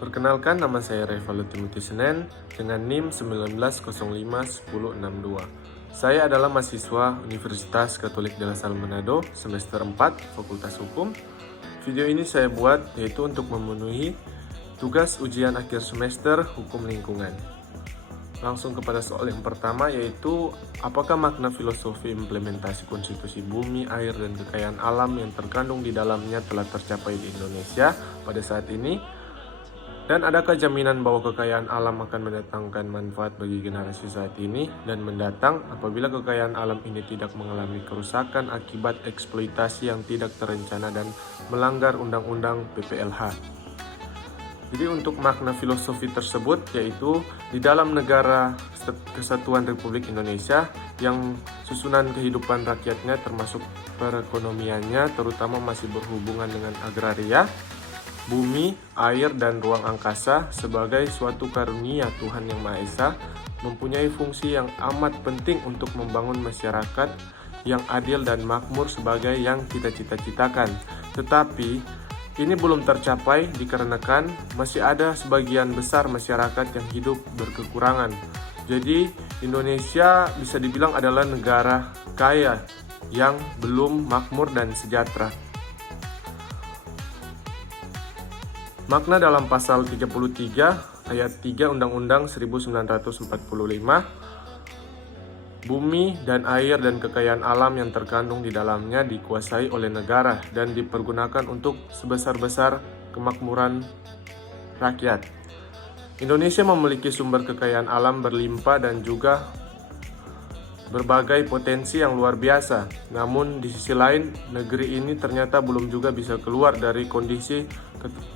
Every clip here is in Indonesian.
Perkenalkan, nama saya Revalu Timothy Senen dengan NIM 19051062. Saya adalah mahasiswa Universitas Katolik de la Salle Manado, semester 4, Fakultas Hukum. Video ini saya buat yaitu untuk memenuhi tugas ujian akhir semester Hukum Lingkungan. Langsung kepada soal yang pertama, yaitu apakah makna filosofi implementasi konstitusi bumi, air, dan kekayaan alam yang terkandung di dalamnya telah tercapai di Indonesia pada saat ini? Dan adakah jaminan bahwa kekayaan alam akan mendatangkan manfaat bagi generasi saat ini dan mendatang apabila kekayaan alam ini tidak mengalami kerusakan akibat eksploitasi yang tidak terencana dan melanggar Undang-Undang PPLH? Jadi untuk makna filosofi tersebut yaitu di dalam negara Kesatuan Republik Indonesia yang susunan kehidupan rakyatnya termasuk perekonomiannya terutama masih berhubungan dengan agraria, bumi, air, dan ruang angkasa sebagai suatu karunia Tuhan Yang Maha Esa mempunyai fungsi yang amat penting untuk membangun masyarakat yang adil dan makmur sebagai yang kita cita-citakan. Tetapi ini belum tercapai dikarenakan masih ada sebagian besar masyarakat yang hidup berkekurangan. Jadi Indonesia bisa dibilang adalah negara kaya yang belum makmur dan sejahtera. Makna dalam pasal 33 ayat 3 Undang-Undang 1945, bumi dan air dan kekayaan alam yang terkandung di dalamnya dikuasai oleh negara dan dipergunakan untuk sebesar-besar kemakmuran rakyat. Indonesia memiliki sumber kekayaan alam berlimpah dan juga berbagai potensi yang luar biasa. Namun di sisi lain, negeri ini ternyata belum juga bisa keluar dari kondisi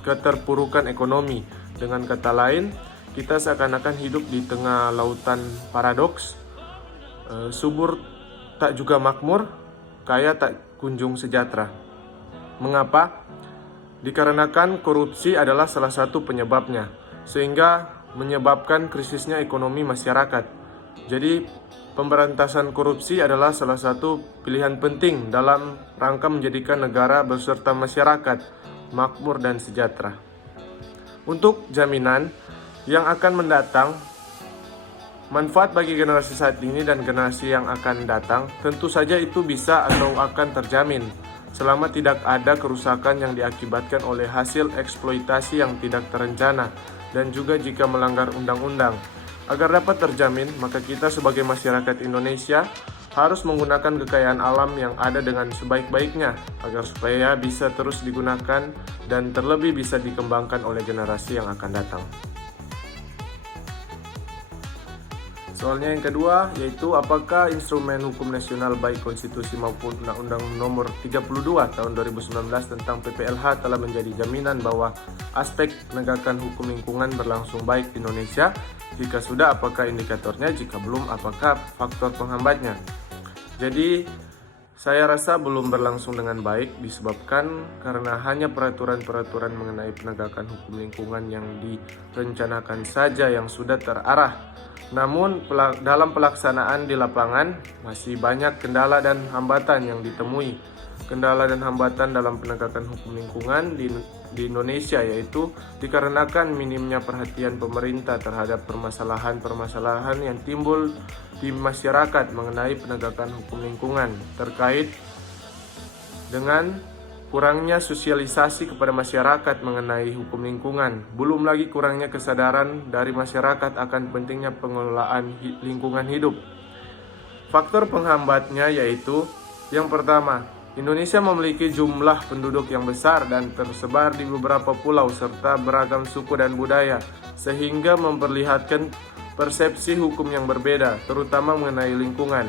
keterpurukan ekonomi. Dengan kata lain, kita seakan-akan hidup di tengah lautan paradoks. Subur tak juga makmur, kaya tak kunjung sejahtera. Mengapa? Dikarenakan korupsi adalah salah satu penyebabnya, sehingga menyebabkan krisisnya ekonomi masyarakat. Jadi, pemberantasan korupsi adalah salah satu pilihan penting dalam rangka menjadikan negara beserta masyarakat makmur dan sejahtera. Untuk jaminan yang akan mendatang, manfaat bagi generasi saat ini dan generasi yang akan datang tentu saja itu bisa atau akan terjamin selama tidak ada kerusakan yang diakibatkan oleh hasil eksploitasi yang tidak terencana dan juga jika melanggar undang-undang. Agar dapat terjamin, maka kita sebagai masyarakat Indonesia harus menggunakan kekayaan alam yang ada dengan sebaik-baiknya agar supaya bisa terus digunakan dan terlebih bisa dikembangkan oleh generasi yang akan datang. Soalnya yang kedua yaitu apakah instrumen hukum nasional baik konstitusi maupun Undang-Undang Nomor 32 tahun 2019 tentang PPLH telah menjadi jaminan bahwa aspek penegakan hukum lingkungan berlangsung baik di Indonesia? Jika sudah, apakah indikatornya? Jika belum, apakah faktor penghambatnya? Jadi saya rasa belum berlangsung dengan baik disebabkan karena hanya peraturan-peraturan mengenai penegakan hukum lingkungan yang direncanakan saja yang sudah terarah. Namun dalam pelaksanaan di lapangan masih banyak kendala dan hambatan yang ditemui. Kendala dan hambatan dalam penegakan hukum lingkungan di Indonesia yaitu dikarenakan minimnya perhatian pemerintah terhadap permasalahan-permasalahan yang timbul di masyarakat mengenai penegakan hukum lingkungan terkait dengan kurangnya sosialisasi kepada masyarakat mengenai hukum lingkungan, belum lagi kurangnya kesadaran dari masyarakat akan pentingnya pengelolaan lingkungan hidup. Faktor penghambatnya yaitu yang pertama, Indonesia memiliki jumlah penduduk yang besar dan tersebar di beberapa pulau serta beragam suku dan budaya, sehingga memperlihatkan persepsi hukum yang berbeda, terutama mengenai lingkungan.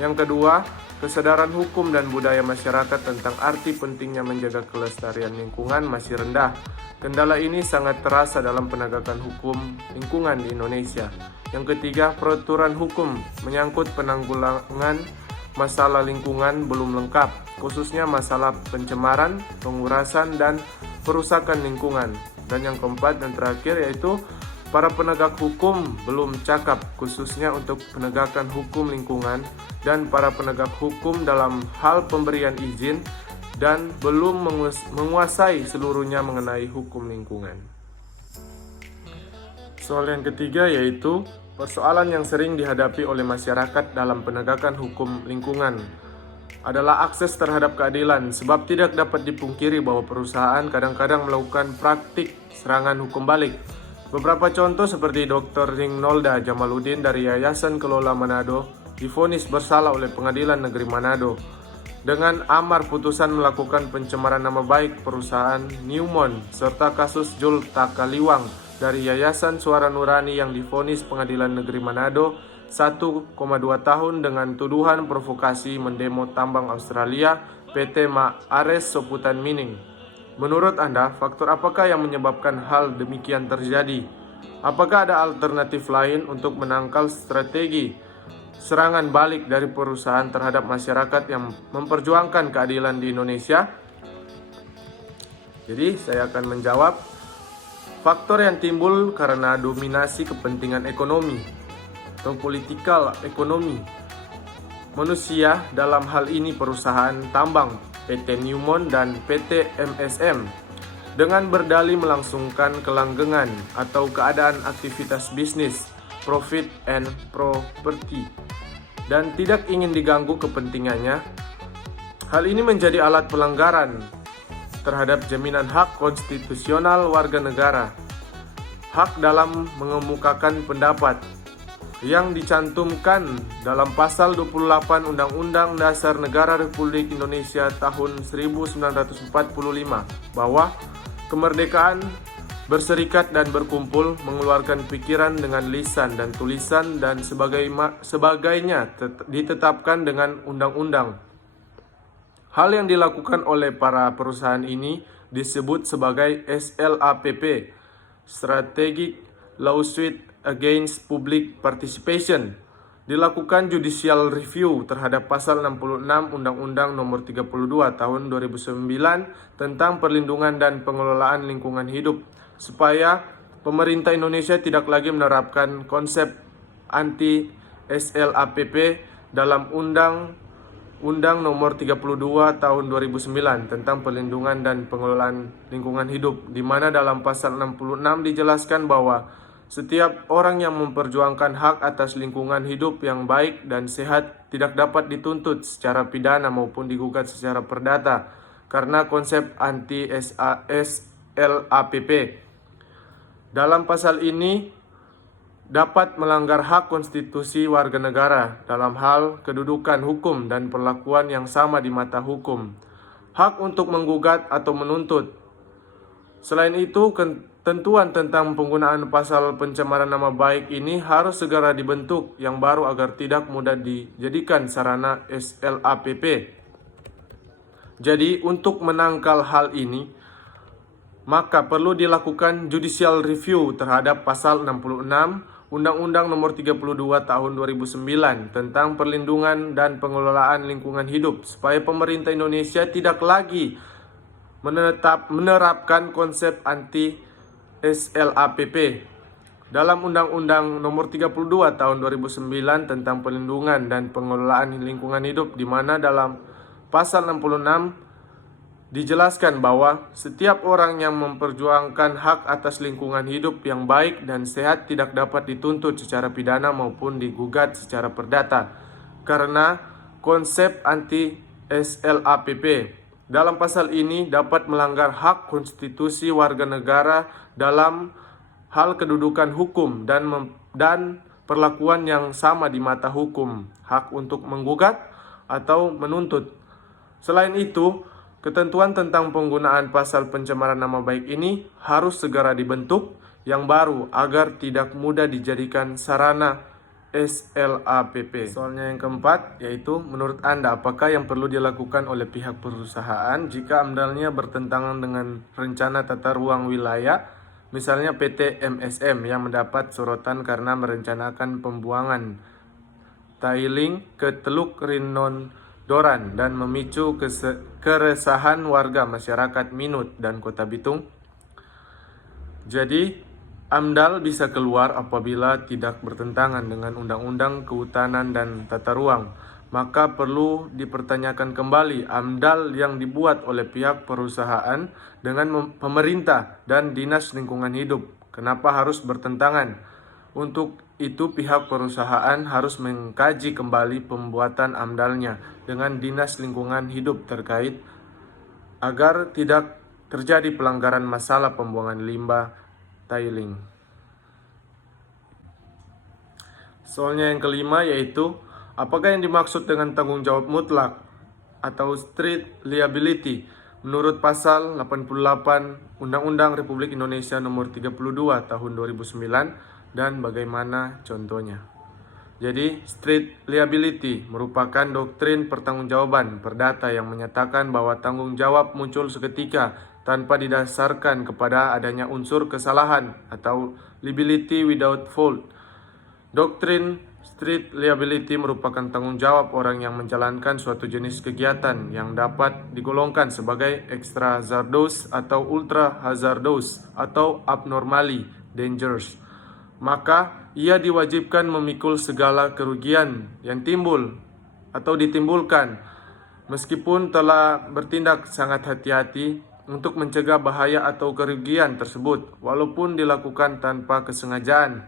Yang kedua, kesadaran hukum dan budaya masyarakat tentang arti pentingnya menjaga kelestarian lingkungan masih rendah. Kendala ini sangat terasa dalam penegakan hukum lingkungan di Indonesia. Yang ketiga, peraturan hukum menyangkut penanggulangan masalah lingkungan belum lengkap, khususnya masalah pencemaran, pengurasan, dan perusakan lingkungan. Dan yang keempat dan terakhir yaitu para penegak hukum belum cakap, khususnya untuk penegakan hukum lingkungan dan para penegak hukum dalam hal pemberian izin dan belum menguasai seluruhnya mengenai hukum lingkungan. Soal yang ketiga yaitu persoalan yang sering dihadapi oleh masyarakat dalam penegakan hukum lingkungan adalah akses terhadap keadilan, sebab tidak dapat dipungkiri bahwa perusahaan kadang-kadang melakukan praktik serangan hukum balik. Beberapa contoh seperti Dr. Ringnolda Jamaluddin dari Yayasan Kelola Manado divonis bersalah oleh Pengadilan Negeri Manado dengan amar putusan melakukan pencemaran nama baik perusahaan Newmont, serta kasus Jul Takaliwang dari Yayasan Suara Nurani yang divonis Pengadilan Negeri Manado 1,2 tahun dengan tuduhan provokasi mendemo tambang Australia PT Ares Soputan Mining. Menurut Anda, faktor apakah yang menyebabkan hal demikian terjadi? Apakah ada alternatif lain untuk menangkal strategi serangan balik dari perusahaan terhadap masyarakat yang memperjuangkan keadilan di Indonesia? Jadi, saya akan menjawab. Faktor yang timbul karena dominasi kepentingan ekonomi atau politikal ekonomi manusia, dalam hal ini perusahaan tambang PT Newmont dan PT MSM, dengan berdalih melangsungkan kelanggengan atau keadaan aktivitas bisnis, profit and property, dan tidak ingin diganggu kepentingannya. Hal ini menjadi alat pelanggaran terhadap jaminan hak konstitusional warga negara, hak dalam mengemukakan pendapat, yang dicantumkan dalam pasal 28 Undang-Undang Dasar Negara Republik Indonesia tahun 1945 bahwa kemerdekaan berserikat dan berkumpul, mengeluarkan pikiran dengan lisan dan tulisan dan sebagainya ditetapkan dengan undang-undang. Hal yang dilakukan oleh para perusahaan ini disebut sebagai SLAPP, Strategic Lawsuit Against Public Participation. Dilakukan judicial review terhadap pasal 66 Undang-Undang Nomor 32 Tahun 2009 tentang perlindungan dan pengelolaan lingkungan hidup, supaya pemerintah Indonesia tidak lagi menerapkan konsep anti SLAPP dalam Undang Nomor 32 Tahun 2009 tentang perlindungan dan pengelolaan lingkungan hidup, di mana dalam pasal 66 dijelaskan bahwa setiap orang yang memperjuangkan hak atas lingkungan hidup yang baik dan sehat tidak dapat dituntut secara pidana maupun digugat secara perdata karena konsep anti SLAPP. Dalam pasal ini dapat melanggar hak konstitusi warga negara dalam hal kedudukan hukum dan perlakuan yang sama di mata hukum, hak untuk menggugat atau menuntut. Selain itu, ketentuan tentang penggunaan pasal pencemaran nama baik ini harus segera dibentuk yang baru agar tidak mudah dijadikan sarana SLAPP. Jadi, untuk menangkal hal ini, maka perlu dilakukan judicial review terhadap pasal 66 Undang-Undang Nomor 32 Tahun 2009 tentang perlindungan dan pengelolaan lingkungan hidup, supaya pemerintah Indonesia tidak lagi menerapkan konsep anti SLAPP. Dalam Undang-Undang Nomor 32 Tahun 2009 tentang perlindungan dan pengelolaan lingkungan hidup, di mana dalam pasal 66 dijelaskan bahwa setiap orang yang memperjuangkan hak atas lingkungan hidup yang baik dan sehat tidak dapat dituntut secara pidana maupun digugat secara perdata karena konsep anti SLAPP. Dalam pasal ini dapat melanggar hak konstitusi warga negara dalam hal kedudukan hukum dan perlakuan yang sama di mata hukum, hak untuk menggugat atau menuntut. Selain itu, ketentuan tentang penggunaan pasal pencemaran nama baik ini harus segera dibentuk yang baru agar tidak mudah dijadikan sarana SLAPP. Soalnya yang keempat, yaitu menurut Anda apakah yang perlu dilakukan oleh pihak perusahaan jika AMDAL-nya bertentangan dengan rencana tata ruang wilayah, misalnya PT MSM yang mendapat sorotan karena merencanakan pembuangan tailing ke Teluk Rinondoran dan memicu keresahan warga masyarakat Minut dan Kota Bitung. Jadi, AMDAL bisa keluar apabila tidak bertentangan dengan Undang-Undang Kehutanan dan Tata Ruang. Maka perlu dipertanyakan kembali AMDAL yang dibuat oleh pihak perusahaan dengan pemerintah dan Dinas Lingkungan Hidup, Kenapa harus bertentangan? Untuk itu pihak perusahaan harus mengkaji kembali pembuatan AMDAL-nya dengan Dinas Lingkungan Hidup terkait agar tidak terjadi pelanggaran masalah pembuangan limbah tiling. Soalnya yang kelima yaitu, apakah yang dimaksud dengan tanggung jawab mutlak atau strict liability menurut pasal 88 Undang-Undang Republik Indonesia Nomor 32 Tahun 2009 dan bagaimana contohnya. Jadi, strict liability merupakan doktrin pertanggungjawaban perdata yang menyatakan bahwa tanggung jawab muncul seketika tanpa didasarkan kepada adanya unsur kesalahan atau liability without fault. Doktrin strict liability merupakan tanggung jawab orang yang menjalankan suatu jenis kegiatan yang dapat digolongkan sebagai extra hazardous atau ultra hazardous atau abnormally dangerous. Maka ia diwajibkan memikul segala kerugian yang timbul atau ditimbulkan meskipun telah bertindak sangat hati-hati untuk mencegah bahaya atau kerugian tersebut walaupun dilakukan tanpa kesengajaan.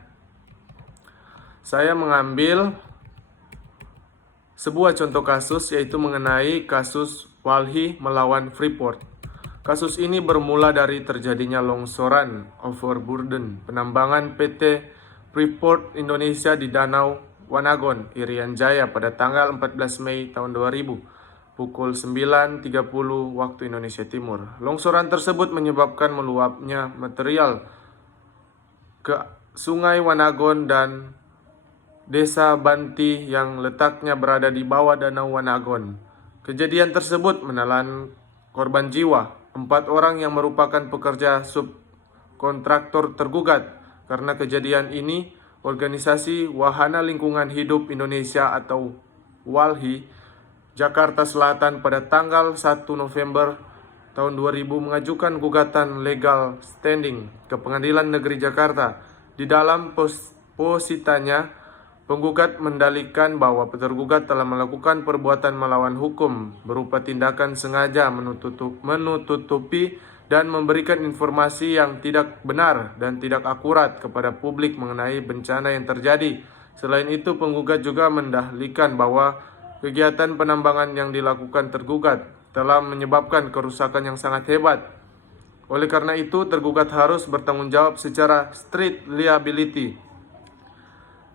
Saya mengambil sebuah contoh kasus yaitu mengenai kasus Walhi melawan Freeport. Kasus ini bermula dari terjadinya longsoran overburden penambangan PT Freeport Indonesia di Danau Wanagon, Irian Jaya pada tanggal 14 Mei tahun 2000, pukul 9.30 waktu Indonesia Timur. Longsoran tersebut menyebabkan meluapnya material ke Sungai Wanagon dan Desa Banti yang letaknya berada di bawah Danau Wanagon. Kejadian tersebut menelan korban jiwa, 4 orang yang merupakan pekerja subkontraktor tergugat. Karena kejadian ini, Organisasi Wahana Lingkungan Hidup Indonesia atau WALHI Jakarta Selatan pada tanggal 1 November tahun 2000 mengajukan gugatan legal standing ke Pengadilan Negeri Jakarta. Di dalam positanya, penggugat mendalilkan bahwa tergugat telah melakukan perbuatan melawan hukum berupa tindakan sengaja menutupi dan memberikan informasi yang tidak benar dan tidak akurat kepada publik mengenai bencana yang terjadi. Selain itu, penggugat juga mendalilkan bahwa kegiatan penambangan yang dilakukan tergugat telah menyebabkan kerusakan yang sangat hebat. Oleh karena itu, tergugat harus bertanggung jawab secara strict liability.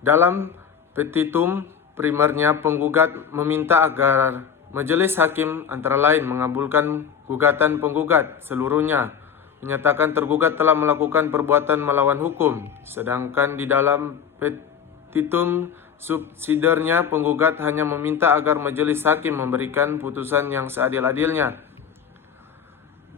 Dalam petitum primernya, penggugat meminta agar Majelis Hakim antara lain mengabulkan gugatan penggugat seluruhnya, menyatakan tergugat telah melakukan perbuatan melawan hukum. Sedangkan di dalam petitum subsidiarnya, penggugat hanya meminta agar Majelis Hakim memberikan putusan yang seadil-adilnya.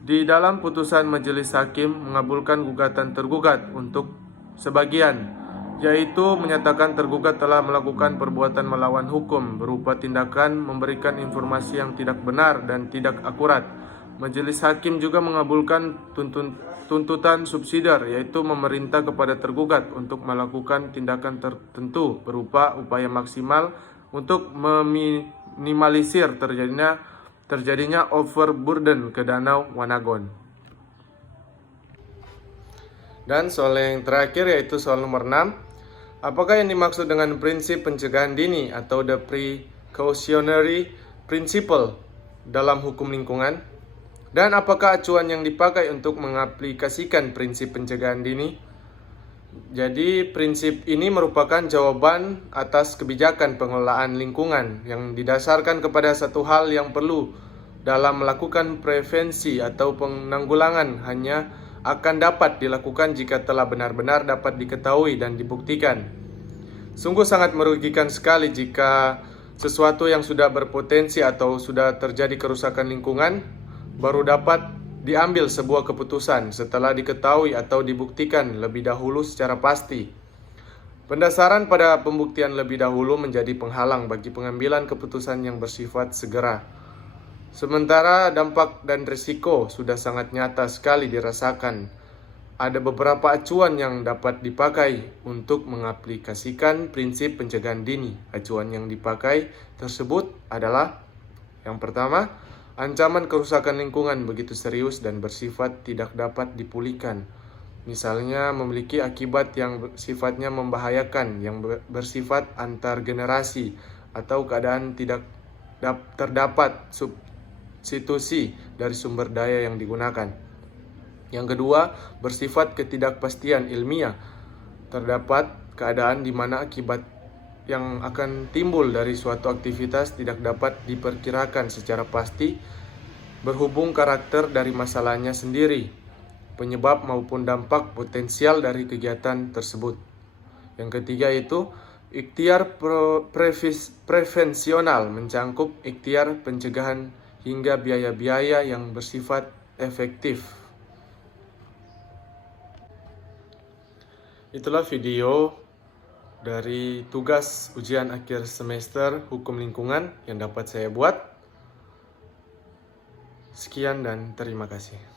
Di dalam putusan, Majelis Hakim mengabulkan gugatan tergugat untuk sebagian, yaitu menyatakan tergugat telah melakukan perbuatan melawan hukum berupa tindakan memberikan informasi yang tidak benar dan tidak akurat. Majelis Hakim juga mengabulkan tuntutan subsidiar, yaitu memerintah kepada tergugat untuk melakukan tindakan tertentu berupa upaya maksimal untuk meminimalisir terjadinya overburden ke Danau Wanagon. Dan soal yang terakhir yaitu soal nomor 6. Apakah yang dimaksud dengan prinsip pencegahan dini atau the precautionary principle dalam hukum lingkungan? Dan apakah acuan yang dipakai untuk mengaplikasikan prinsip pencegahan dini? Jadi prinsip ini merupakan jawaban atas kebijakan pengelolaan lingkungan yang didasarkan kepada satu hal yang perlu dalam melakukan prevensi atau penanggulangan hanya akan dapat dilakukan jika telah benar-benar dapat diketahui dan dibuktikan. Sungguh sangat merugikan sekali jika sesuatu yang sudah berpotensi atau sudah terjadi kerusakan lingkungan baru dapat diambil sebuah keputusan setelah diketahui atau dibuktikan lebih dahulu secara pasti. Pendasaran pada pembuktian lebih dahulu menjadi penghalang bagi pengambilan keputusan yang bersifat segera. Sementara dampak dan risiko sudah sangat nyata sekali dirasakan. Ada beberapa acuan yang dapat dipakai untuk mengaplikasikan prinsip pencegahan dini. Acuan yang dipakai tersebut adalah yang pertama, ancaman kerusakan lingkungan begitu serius dan bersifat tidak dapat dipulihkan. Misalnya memiliki akibat yang sifatnya membahayakan, yang bersifat antar generasi, atau keadaan tidak terdapat substitusi dari sumber daya yang digunakan. Yang kedua, bersifat ketidakpastian ilmiah. Terdapat keadaan di mana akibat yang akan timbul dari suatu aktivitas tidak dapat diperkirakan secara pasti berhubung karakter dari masalahnya sendiri, penyebab maupun dampak potensial dari kegiatan tersebut. Yang ketiga itu ikhtiar prevensional, mencangkup ikhtiar pencegahan hingga biaya-biaya yang bersifat efektif. Itulah video dari tugas ujian akhir semester hukum lingkungan yang dapat saya buat. Sekian dan terima kasih.